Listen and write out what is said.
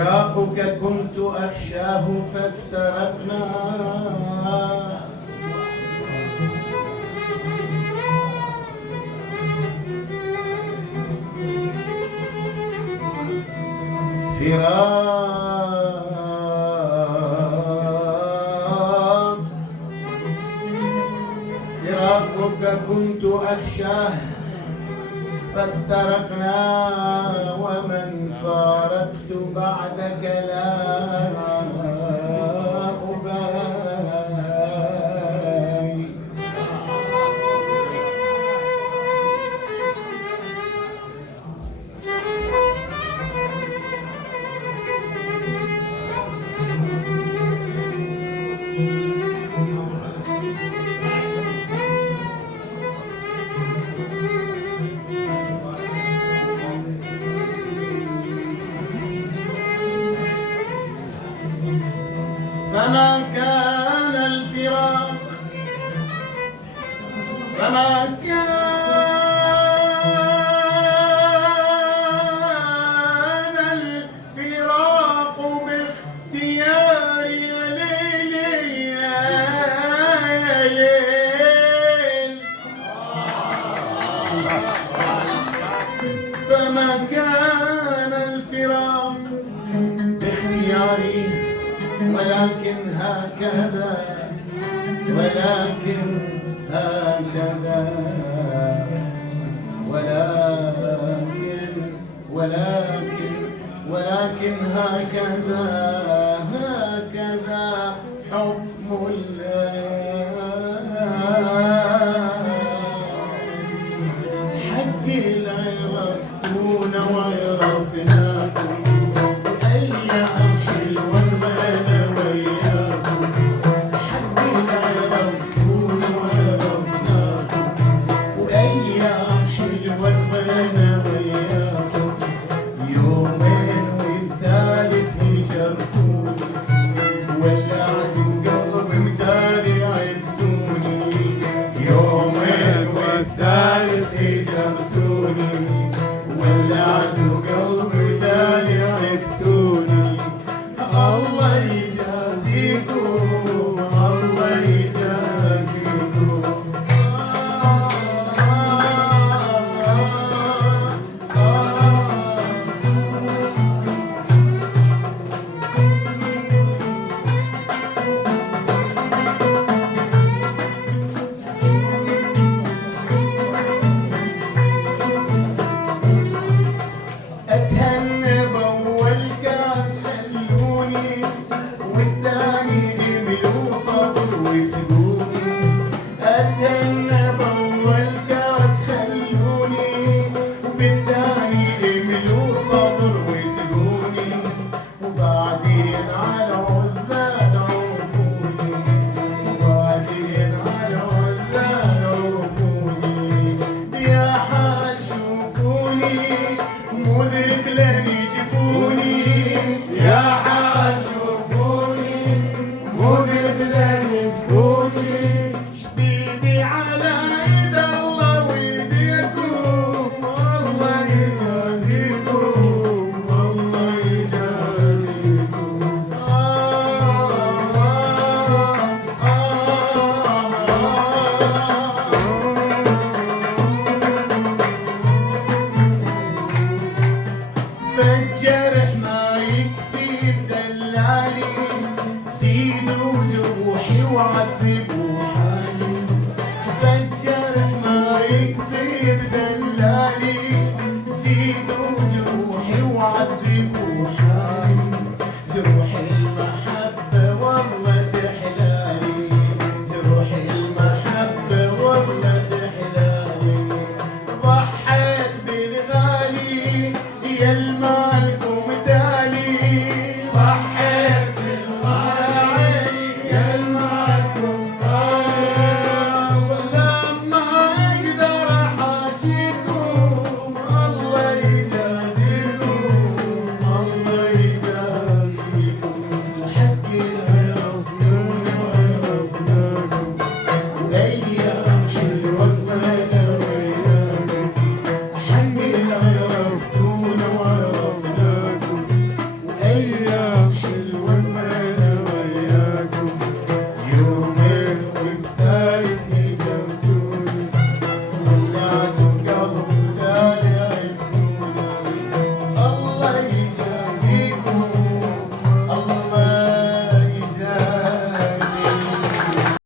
فراقك كنت أخشاه فافترقنا فراقك كنت أخشاه فافترقنا ومن فارقت بعدك لا أبالي فما كان الفراق باختياري يا ليل يا ليل فما كان الفراق باختياري ولكن هكذا ولكن هكذا ولكن هكذا حكم الله حقي لا يرفقون ويرفناكم أيام حلوة وانا وياكم حقي لا يرفقون ويرفناكم وأيام حلوة وانا وياكم يومين والثالث هجرتوني ولعتوا قلبي وتالي عفتوني يومين والثالث هجرتوني ولعتوا قلبي وتالي عفتوني الله يجازيكم الله يجازيكم أتهنى بأول كاس خلوني والثاني يملوا صبر ويسقوني أتهنى بأول كاس خلوني وبالثاني يملوا صبر ويسقوني وبعدين على عذان عرفوني وبعدين على عذان عرفوني يا حال شوفوني مذب لن يجفوني يا حال شوفوني مذب لن يجفوني شبيدي على يد الله ويديكم الله يجازيكم الله يجازيكم فالجرح ما يكفي بدلالي زيدوا جروحي وعذبوا حالي فالجرح ما يكفي بدلالي